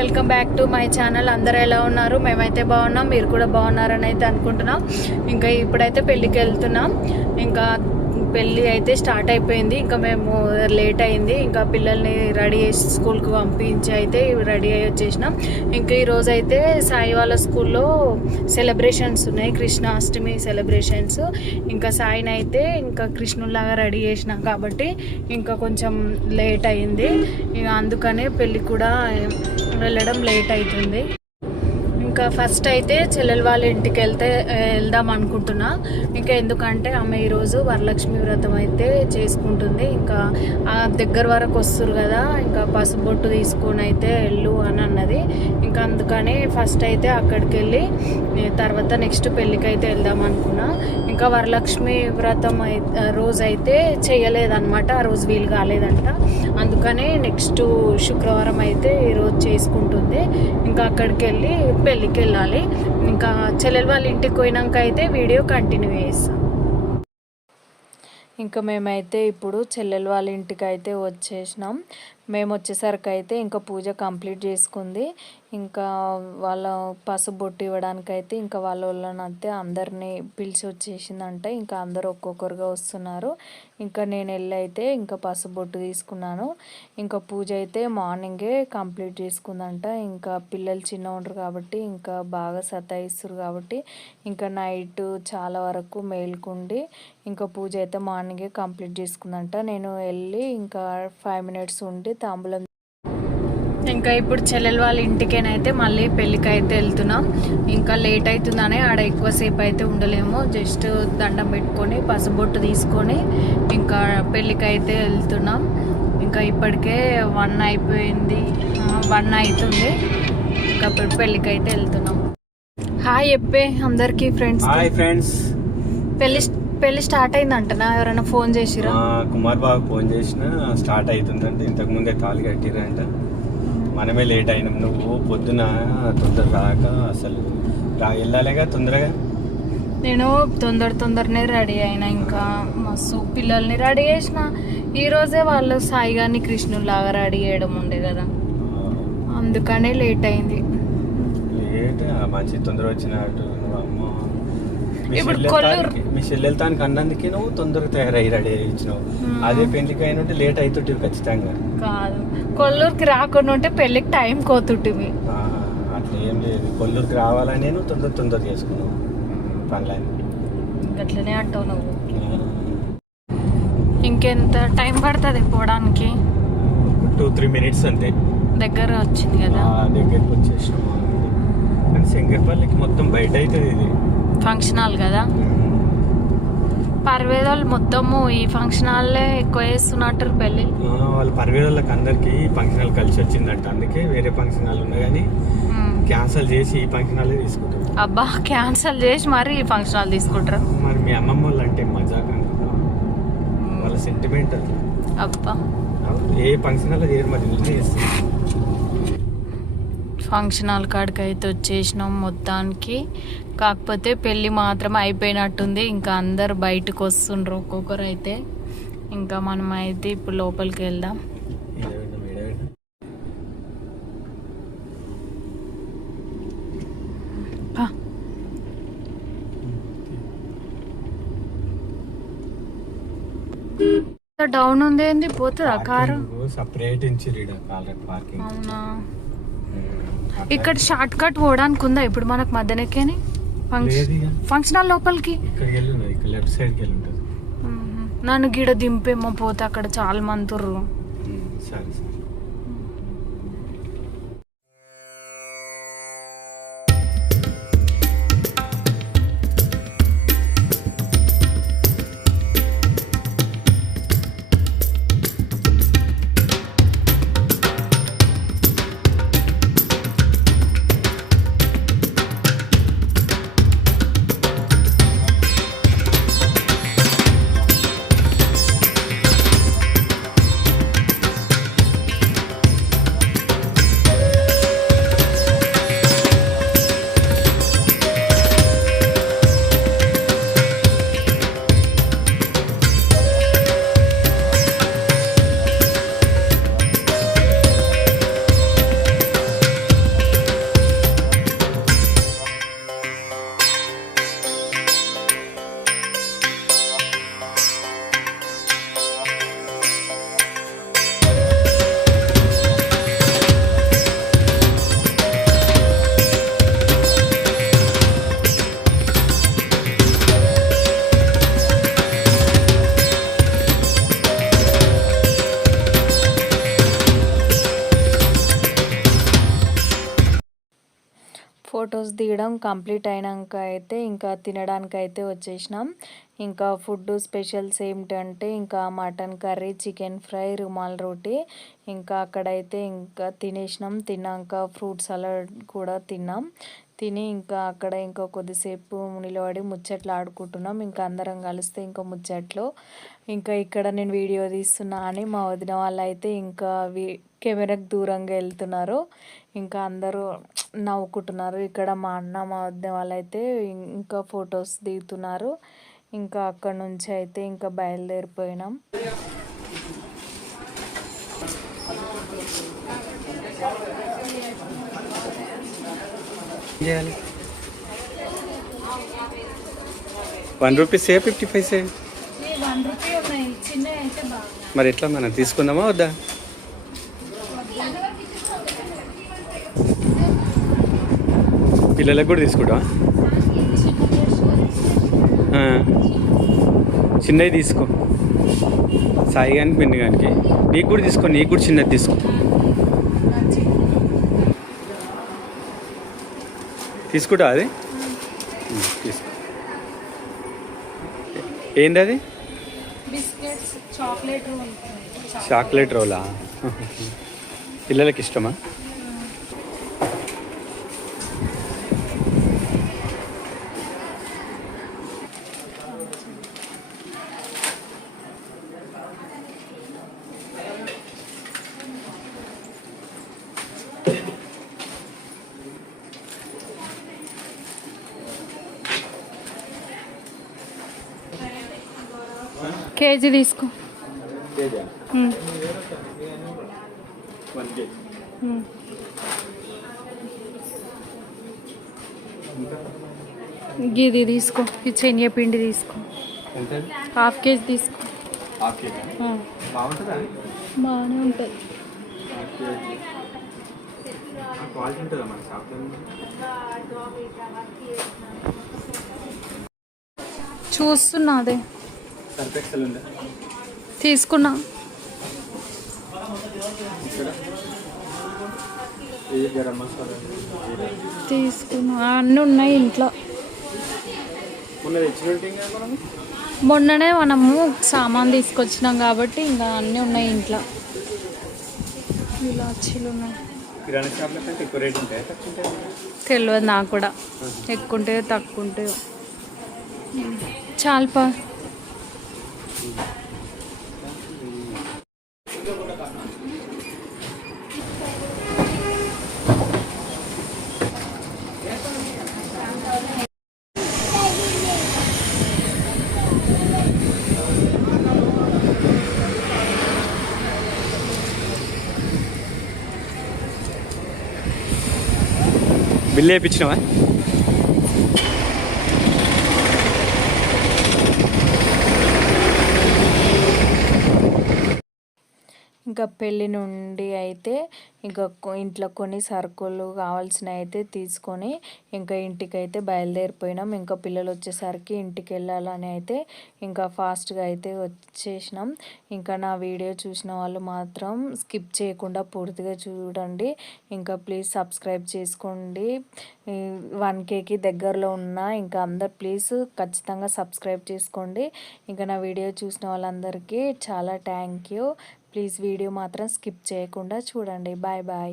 Welcome back to my channel. అందరూ ఎలా ఉన్నారు? మేమైతే బాగున్నాం. మీరు కూడా బాగున్నారని అయితే అనుకుంటున్నాం. ఇంకా ఇప్పుడైతే పెళ్ళికి వెళ్తున్నాం. ఇంకా పెళ్ళి అయితే స్టార్ట్ అయిపోయింది. ఇంకా మేము లేట్ అయింది. ఇంకా పిల్లల్ని రెడీ చేసి స్కూల్కి పంపించి అయితే రెడీ అయ్యి వచ్చేసినాం. ఇంకా ఈరోజు అయితే సాయి వాళ్ళ స్కూల్లో సెలబ్రేషన్స్ ఉన్నాయి. కృష్ణాష్టమి సెలబ్రేషన్స్. ఇంకా సాయిని అయితే ఇంకా కృష్ణులాగా రెడీ చేసినాం కాబట్టి ఇంకా కొంచెం లేట్ అయింది. అందుకనే పెళ్ళి కూడా వెళ్ళడం లేట్ అవుతుంది. ఇంకా ఫస్ట్ అయితే చెల్లెల వాళ్ళ ఇంటికి వెళ్తే వెళ్దాం అనుకుంటున్నా. ఇంకా ఎందుకంటే ఆమె ఈరోజు వరలక్ష్మి వ్రతం అయితే చేసుకుంటుంది. ఇంకా ఆ దగ్గర వరకు వస్తారు కదా ఇంకా పసుబొట్టు తీసుకొని అయితే వెళ్ళు అని అన్నది. ఇంకా అందుకని ఫస్ట్ అయితే అక్కడికి వెళ్ళి తర్వాత నెక్స్ట్ పెళ్ళికి అయితే వెళ్దాం అనుకున్నా. ఇంకా వరలక్ష్మి వ్రతం అయితే రోజు అయితే చేయలేదన్నమాట. ఆ రోజు వీలు కాలేదంట. అందుకనే నెక్స్ట్ శుక్రవారం అయితే ఈరోజు చేసుకుంటుంది. ఇంకా అక్కడికి వెళ్ళి ఇంటికి వెళ్ళాలి ఇంకా చెల్లెలు వాళ్ళ ఇంటికి పోయినాక అయితే వీడియో కంటిన్యూ చేస్తాం. ఇంకా మేమైతే ఇప్పుడు చెల్లెలు వాళ్ళ ఇంటికి అయితే వచ్చేసినాం. మేము వచ్చేసరికి అయితే ఇంకా పూజ కంప్లీట్ చేసుకుంది. ఇంకా వాళ్ళ పసుపు బొట్టు ఇవ్వడానికి అయితే ఇంకా వాళ్ళ వాళ్ళని అయితే అందరినీ పిలిచి వచ్చేసిందంటే ఇంకా అందరూ ఒక్కొక్కరుగా వస్తున్నారు. ఇంకా నేను వెళ్ళి అయితే ఇంకా పసుపు బొట్టు తీసుకున్నాను. ఇంకా పూజ అయితే మార్నింగే కంప్లీట్ చేసుకుందంట. ఇంకా పిల్లలు చిన్న ఉంటారు కాబట్టి ఇంకా బాగా సతాయిస్తారు కాబట్టి ఇంకా నైట్ చాలా వరకు మేల్కుండి ఇంకా పూజ అయితే మార్నింగే కంప్లీట్ చేసుకుందంట. నేను వెళ్ళి ఇంకా ఫైవ్ మినిట్స్ ఉండి తాంబూలం. ఇంకా ఇప్పుడు చెల్లెల వాళ్ళ ఇంటికేనైతే మళ్ళీ పెళ్ళికి అయితే వెళ్తున్నాం. ఇంకా లేట్ అవుతుందని ఆడ ఎక్కువసేపు అయితే ఉండలేము. జస్ట్ దండం పెట్టుకొని పసుబొట్టు తీసుకొని ఇంకా పెళ్ళికి అయితే వెళ్తున్నాం. ఇంకా ఇప్పటికే వన్ అయిపోయింది. వన్ అవుతుంది ఇంకా ఇప్పుడు పెళ్ళికి అయితే వెళ్తున్నాం. హాయ్ చెప్పే అందరికి ఫ్రెండ్స్ హాయ్ ఫ్రెండ్స్ పెళ్ళి పెళ్ళి స్టార్ట్ అయిందంటనా? ఎవరైనా ఫోన్ చేసిరా? కుమార్ బాబు ఫోన్ చేసిన స్టార్ట్ అవుతుందంటే ఇంతకు ముందే తాళి కట్టిరంట మనమే లేట్ అయినాం. నువ్వు పొద్దున తొందర రాక అసలు రా వెళ్ళాలిగా తొందరగా? నేను తొందర తొందరనే రెడీ అయినా ఇంకా. మస్తు పిల్లల్ని రెడీ చేసిన. ఈ రోజే వాళ్ళు సాయి గారిని కృష్ణులాగా రెడీ చేయడం ఉండే కదా. అందుకనే లేట్ అయింది. లేట్ మంచి తొందర వచ్చినట్టు. ఇప్పుడు కొల్లూరు- మీ చెల్లెలతానికి అన్నందుకే నువ్వు తొందరగా తయారై రెడీ ఇచ్చినావు. అదే పెళ్ళికి అయినట్టు లేట్ అవుతుంటే ఖచ్చితంగా. కాదు. కొల్లూరుకి రాకుండా ఉంటే పెళ్ళికి టైం కోతుంటివి అట్లా ఏం లేదు. కొల్లూరుకి రావాలని నేను తొందర తొందర చేసుకున్నావు పనులన్నీ. అట్లనే అంటావు నువ్వు. ఇంకెంత టైం పడుతుంది పోవడానికి? టూ త్రీ మినిట్స్ అంతే. దగ్గర వచ్చింది కదా. దగ్గరికి వచ్చేసినాం. కానీ శంకర్పల్లికి మొత్తం బయట అవుతుంది ఇది. ఫంక్షన్ హాల్ కదా? పర్వేదోళ్ళు మొత్తము ఈ ఫంక్షన్ హాల్లే ఎక్కువ చేస్తున్నట్టు పెళ్ళి. వాళ్ళ పరివేళ్ళకి అందరికి ఫంక్షన్ హాల్ కలిసి వచ్చిందంట. అందుకే వేరే ఫంక్షన్ హాల్ ఉన్నాయి కానీ. క్యాన్సల్ చేసి ఈ ఫంక్షన్ హాల్ తీసుకుంటారు. అబ్బా క్యాన్సల్ చేసి మరి ఈ ఫంక్షన్ హాల్ తీసుకుంటారా. మరి మీ అమ్మమ్మ వాళ్ళు అంటే మజాక్ వాళ్ళ సెంటిమెంట్ అది. అబ్బా. ఏ ఫంక్షన్ హాల్ చేయరు మరి ఇల్లు చేస్తారు. ఫంక్షన్ హాల్ కాడికి అయితే వచ్చేసినాం మొత్తానికి. కాకపోతే పెళ్ళి మాత్రం అయిపోయినట్టుంది. ఇంకా అందరు బయటకు వస్తుండ్రు ఒక్కొక్కరు అయితే ఇంకా మనం అయితే ఇప్పుడు లోపలికి వెళ్దాం. డౌన్ ఉంది ఏంది? పోతుందా కారు? సపరేట్ ఇచ్చి కాలర్ పార్కింగ్. అవునా? ఇక్కడ షార్ట్ కట్ పోవడానికి ఉందా? ఇప్పుడు మనకు మధ్యనకేని? లేదు ఫంక్షన్ హాల్ లోపలికి. నన్ను గిడ దింపేమో పోతే అక్కడ చాలా మంది తీయడం కంప్లీట్ అయినాక అయితే ఇంకా తినడానికి అయితే వచ్చేసినాం. ఇంకా ఫుడ్ స్పెషల్స్ ఏమిటంటే ఇంకా mutton curry chicken fry rumal roti. ఇంకా అక్కడైతే ఇంకా తినేసినాం. తిన్నాక ఫ్రూట్ సలాడ్ కూడా తిన్నాం. తిని ఇంకా అక్కడ ఇంకా కొద్దిసేపు నిలబడి ముచ్చట్లు ఆడుకుంటున్నాం. ఇంకా అందరం కలిస్తే ఇంకా ముచ్చట్లు. ఇంకా ఇక్కడ నేను వీడియో తీస్తున్నా అని మా వదిన వాళ్ళు అయితే ఇంకా వి కెమెరాకు దూరంగా వెళ్తున్నారు. ఇంకా అందరూ నవ్వుకుంటున్నారు. ఇక్కడ మా అన్న మా వదిన వాళ్ళు అయితే ఇంకా ఫొటోస్ దిగుతున్నారు. ఇంకా అక్కడ నుంచి అయితే ఇంకా బయలుదేరిపోయినాం. ఏం చేయాలి. One rupees a fifty five say one rupee ఉన్నాయి. చిన్నవి అయితే బాగా మరి ఎట్లా మనం తీసుకుందామా వద్దా? పిల్లలకు కూడా తీసుకుంటావా? ఆ. చిన్నవి తీసుకో. సాయి కానీ పిన్ని కానీ నీకు కూడా తీసుకో నీకు కూడా చిన్నది తీసుకో. తీసుకుంటా అది? తీసుకో ఏంది అది చాక్లెట్ రోలా? పిల్లలకి ఇష్టమా? కేజీ తీసుకో ఉమ్, ఉమ్. ఇది తీసుకో ఈ శనగ పిండి తీసుకో హాఫ్ కేజీ తీసుకో ఆ, బాగుంటుందా బాగానే ఉంటుంది క్వాలిటీ ఉంటుందా మన షాప్లో చూస్తున్నా అదే సర్ఫ్ ఎక్సెల్ ఉందా తీసుకున్నా. తీసుకున్నా. అన్నీ ఉన్నాయి ఇంట్లో. మొన్ననే మనము సామాన్ తీసుకొచ్చినాం కాబట్టి ఇంకా అన్నీ ఉన్నాయి ఇంట్లో. ఇలాచీలు ఉన్నాయి. తెలియదు నాకు కూడా. ఎక్కువ ఉంటాయో తక్కువ ఉంటాయో చాలుపా. బిల్లు వేయించినావా? ఇంకా పెళ్ళి నుండి అయితే ఇంకా ఇంట్లో కొన్ని సరుకులు కావాల్సినవి అయితే తీసుకొని ఇంకా ఇంటికి అయితే బయలుదేరిపోయినాం. ఇంకా పిల్లలు వచ్చేసరికి ఇంటికి వెళ్ళాలని అయితే ఇంకా ఫాస్ట్గా అయితే వచ్చేసినాం. ఇంకా నా వీడియో చూసిన వాళ్ళు మాత్రం స్కిప్ చేయకుండా పూర్తిగా చూడండి. ఇంకా ప్లీజ్ సబ్స్క్రైబ్ చేసుకోండి. వన్ కేకి దగ్గరలో ఉన్న ఇంకా అందరు ప్లీజ్ ఖచ్చితంగా సబ్స్క్రైబ్ చేసుకోండి. ఇంకా నా వీడియో చూసిన వాళ్ళందరికీ చాలా థ్యాంక్ యూ. ప్లీజ్ వీడియో మాత్రం స్కిప్ చేయకుండా చూడండి. Bye bye.